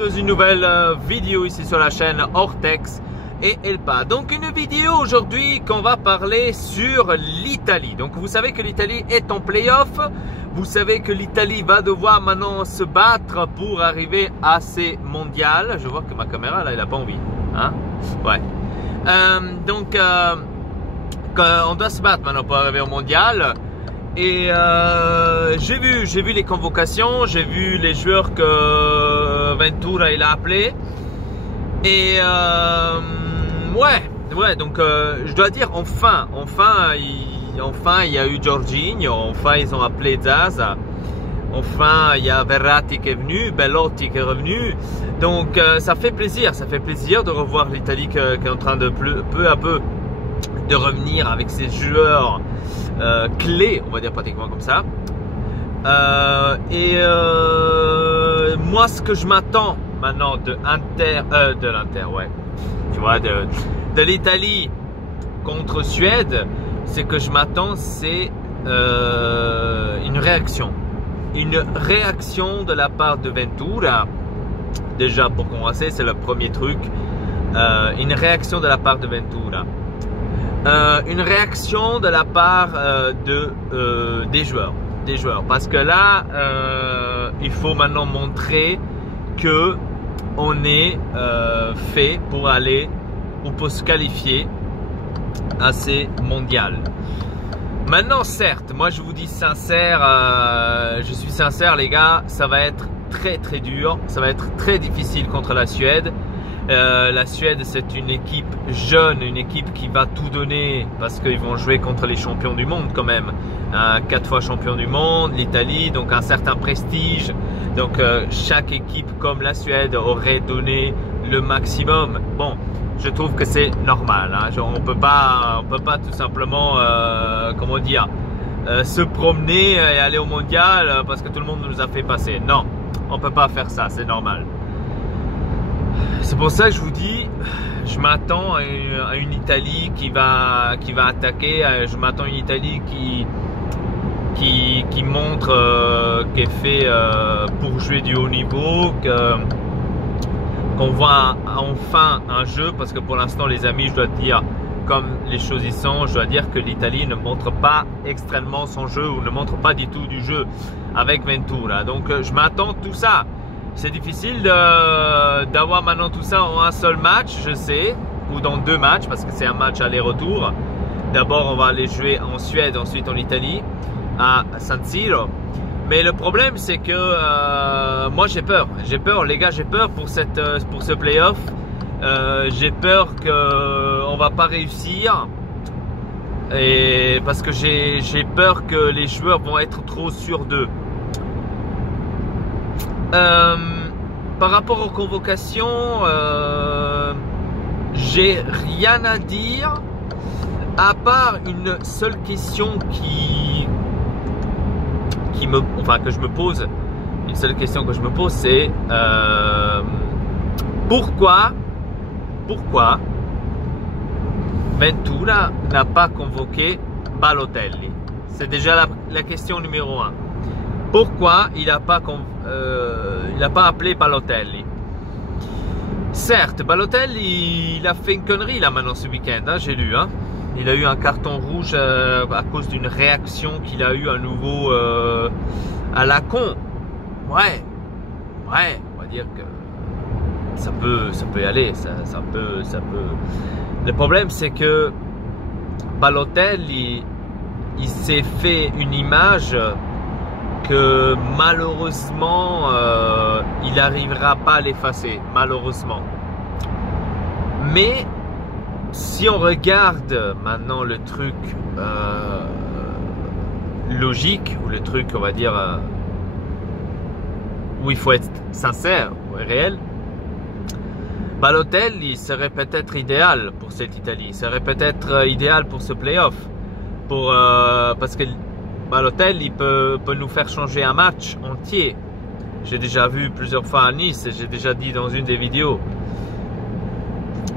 Dans une nouvelle vidéo ici sur la chaîne Ortex et Elpa. Donc une vidéo aujourd'hui qu'on va parler sur l'Italie. Donc vous savez que l'Italie est en playoff. Vous savez que l'Italie va devoir maintenant se battre pour arriver à ces mondiales. Je vois que ma caméra là, elle n'a pas envie. Hein? Ouais. On doit se battre maintenant pour arriver au mondial. Et j'ai vu les convocations, j'ai vu les joueurs que Ventura il a appelés. Et donc je dois dire enfin il y a eu Jorginho, enfin ils ont appelé Zaza, enfin il y a Verratti qui est venu, Belotti qui est revenu. Donc ça fait plaisir de revoir l'Italie qui est en train de peu à peu de revenir avec ses joueurs clés, on va dire pratiquement comme ça. Moi, ce que je m'attends maintenant de l'Italie contre Suède, c'est que je m'attends, c'est une réaction de la part de Ventura. Déjà pour commencer, c'est le premier truc. Une réaction de la part de Ventura. Une réaction de la part des joueurs, parce que là il faut maintenant montrer que on est fait pour aller ou pour se qualifier à ces mondiales. Maintenant certes, moi je vous dis sincère, je suis sincère les gars, ça va être très dur, ça va être très difficile contre la Suède. La Suède, c'est une équipe jeune, une équipe qui va tout donner parce qu'ils vont jouer contre les champions du monde quand même. 4 fois champion du monde, l'Italie, donc un certain prestige. Donc chaque équipe comme la Suède aurait donné le maximum. Bon, je trouve que c'est normal. Hein. On peut pas tout simplement, se promener et aller au mondial parce que tout le monde nous a fait passer. Non, on peut pas faire ça, c'est normal. C'est pour ça que je vous dis, je m'attends à une Italie qui va attaquer. Je m'attends à une Italie qui montre qu'elle est fait pour jouer du haut niveau, qu'on voit enfin un jeu. Parce que pour l'instant, les amis, je dois dire, comme les choses y sont, je dois dire que l'Italie ne montre pas extrêmement son jeu ou ne montre pas du tout du jeu avec Ventura. Donc je m'attends à tout ça. C'est difficile d'avoir maintenant tout ça en un seul match, je sais, ou dans 2 matchs, parce que c'est un match aller-retour. D'abord, on va aller jouer en Suède, ensuite en Italie, à San Siro. Mais le problème, c'est que moi, j'ai peur, les gars, j'ai peur pour ce playoff. J'ai peur qu'on ne va pas réussir. Et parce que j'ai peur que les joueurs vont être trop sûrs d'eux. Par rapport aux convocations, j'ai rien à dire à part une seule question que je me pose. Une seule question que je me pose, c'est pourquoi Ventura n'a pas convoqué Balotelli? C'est déjà la question numéro 1. Pourquoi il n'a pas appelé Balotelli? Certes, Balotelli, il a fait une connerie là maintenant ce week-end, hein, j'ai lu. Hein. Il a eu un carton rouge à cause d'une réaction qu'il a eu à nouveau à la con. Ouais, on va dire que ça peut y aller, ça peut. Le problème, c'est que Balotelli, il s'est fait une image que malheureusement il n'arrivera pas à l'effacer, malheureusement. Mais si on regarde maintenant le truc logique, ou le truc, on va dire, où il faut être sincère ou réel, Balotelli serait peut-être idéal pour cette Italie, serait peut-être idéal pour ce playoff, parce que Balotelli peut nous faire changer un match entier. J'ai déjà vu plusieurs fois à Nice et j'ai déjà dit dans une des vidéos.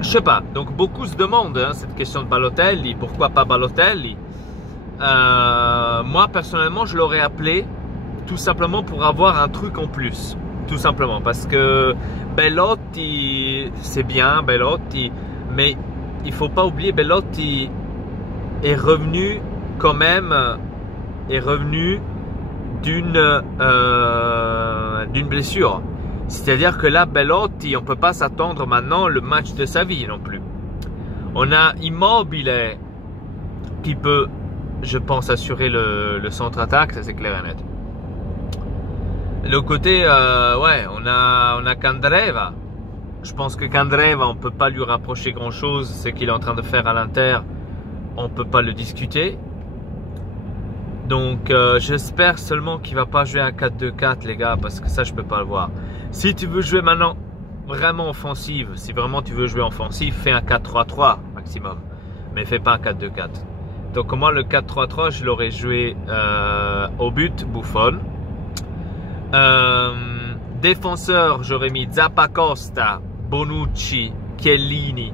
Je sais pas. Donc beaucoup se demandent cette question de Balotelli. Pourquoi pas Balotelli? Moi personnellement, je l'aurais appelé tout simplement pour avoir un truc en plus. tout simplement. Parce que Belotti, c'est bien, Belotti, mais il faut pas oublier, Belotti est revenu quand même, d'une blessure. C'est-à-dire que là, Belotti, on peut pas s'attendre maintenant le match de sa vie non plus. On a Immobile qui peut, je pense, assurer le centre-attaque, ça c'est clair et net. Le côté, ouais, on a Candreva. Je pense que Candreva, on peut pas lui rapprocher grand-chose. Ce qu'il est en train de faire à l'Inter, on peut pas le discuter. Donc, j'espère seulement qu'il va pas jouer un 4-2-4, les gars, parce que ça, je peux pas le voir. Si tu veux jouer maintenant vraiment offensive, si vraiment tu veux jouer offensif, fais un 4-3-3 maximum. Mais fais pas un 4-2-4. Donc, moi, le 4-3-3, je l'aurais joué au but, Buffon. Défenseur, j'aurais mis Zappacosta, Bonucci, Chiellini.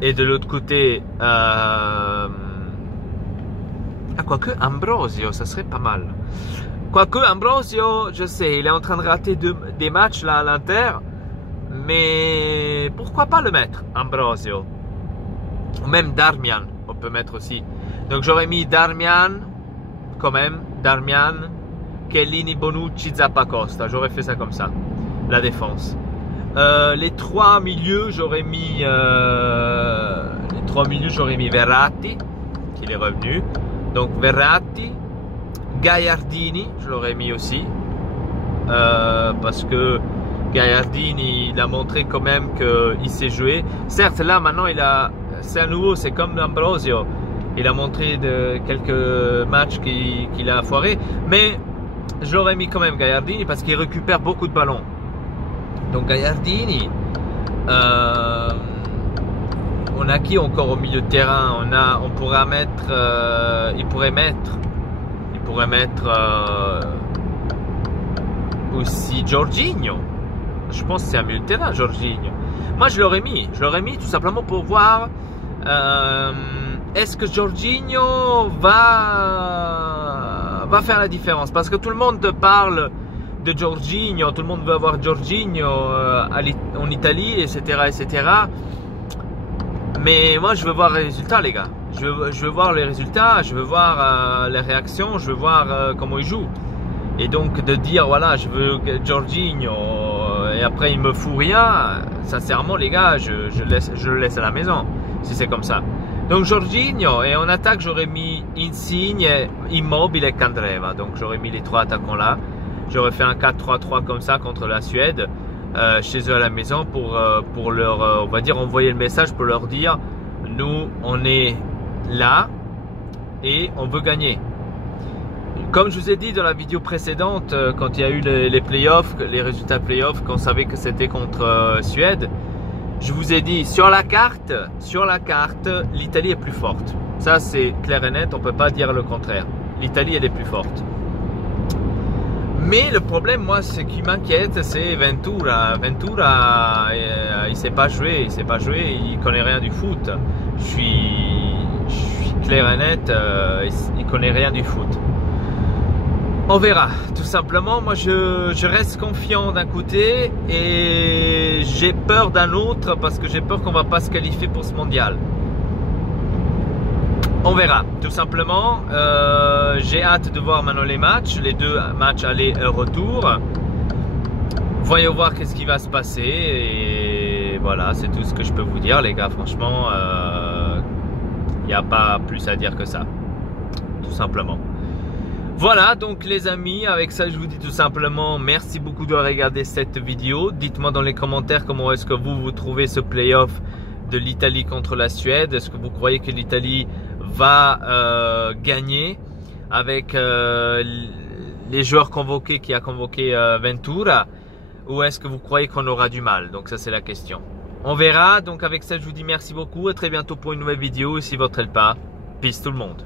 Et de l'autre côté, quoique Ambrosio, ça serait pas mal. Quoique Ambrosio, je sais, il est en train de rater des matchs là à l'Inter. Mais pourquoi pas le mettre, Ambrosio? Ou même Darmian, on peut mettre aussi. Donc j'aurais mis Darmian, quand même, Darmian, Chiellini, Bonucci, Zappacosta. J'aurais fait ça comme ça, la défense. Les trois milieux, j'aurais mis Verratti, qui est revenu. Donc Verratti, Gagliardini, je l'aurais mis aussi. Parce que Gagliardini, il a montré quand même qu'il sait jouer. Certes, là, maintenant, c'est à nouveau, c'est comme Ambrosio. Il a montré quelques matchs qu'il a foiré. Mais je l'aurais mis quand même, Gagliardini, parce qu'il récupère beaucoup de ballons. Donc Gagliardini, on a qui encore au milieu de terrain? On pourrait mettre, il pourrait mettre aussi Jorginho. Je pense que c'est un milieu de terrain, Jorginho. Moi, je l'aurais mis tout simplement pour voir est-ce que Jorginho va faire la différence, parce que tout le monde parle de Jorginho, tout le monde veut avoir Jorginho en Italie, etc., etc. Mais moi, je veux voir les résultats, les gars. Je veux voir les résultats, je veux voir les réactions, je veux voir comment il joue. Et donc, de dire, voilà, je veux Jorginho et après il me fout rien, sincèrement, les gars, je le laisse à la maison, si c'est comme ça. Donc, Jorginho, et en attaque, j'aurais mis Insigne, Immobile et Candreva. Donc, j'aurais mis les trois attaquants là. J'aurais fait un 4-3-3 comme ça contre la Suède, chez eux à la maison, pour leur, on va dire, envoyer le message pour leur dire, nous, on est là et on veut gagner. Comme je vous ai dit dans la vidéo précédente, quand il y a eu les playoffs, les résultats playoffs, qu'on savait que c'était contre Suède, je vous ai dit, sur la carte, l'Italie est plus forte. Ça, c'est clair et net, on ne peut pas dire le contraire. L'Italie, elle est plus forte. Mais le problème, moi, ce qui m'inquiète, c'est Ventura. Ventura, il sait pas jouer, il connaît rien du foot. Je suis clair et net, il connaît rien du foot. On verra, tout simplement. Moi, je reste confiant d'un côté et j'ai peur d'un autre, parce que j'ai peur qu'on va pas se qualifier pour ce mondial. On verra, tout simplement. J'ai hâte de voir maintenant les matchs, les deux matchs aller-retour. Voyons voir qu'est-ce qui va se passer. Et voilà, c'est tout ce que je peux vous dire, les gars. Franchement, il n'y a pas plus à dire que ça, tout simplement. Voilà, donc les amis, avec ça, je vous dis tout simplement merci beaucoup de regarder cette vidéo. Dites-moi dans les commentaires comment est-ce que vous trouvez ce playoff de l'Italie contre la Suède. Est-ce que vous croyez que l'Italie va gagner avec les joueurs convoqués, qui a convoqué Ventura, ou est-ce que vous croyez qu'on aura du mal? Donc ça, c'est la question. On verra. Donc avec ça, je vous dis merci beaucoup. À très bientôt pour une nouvelle vidéo. Ici votre Elpa. Peace tout le monde.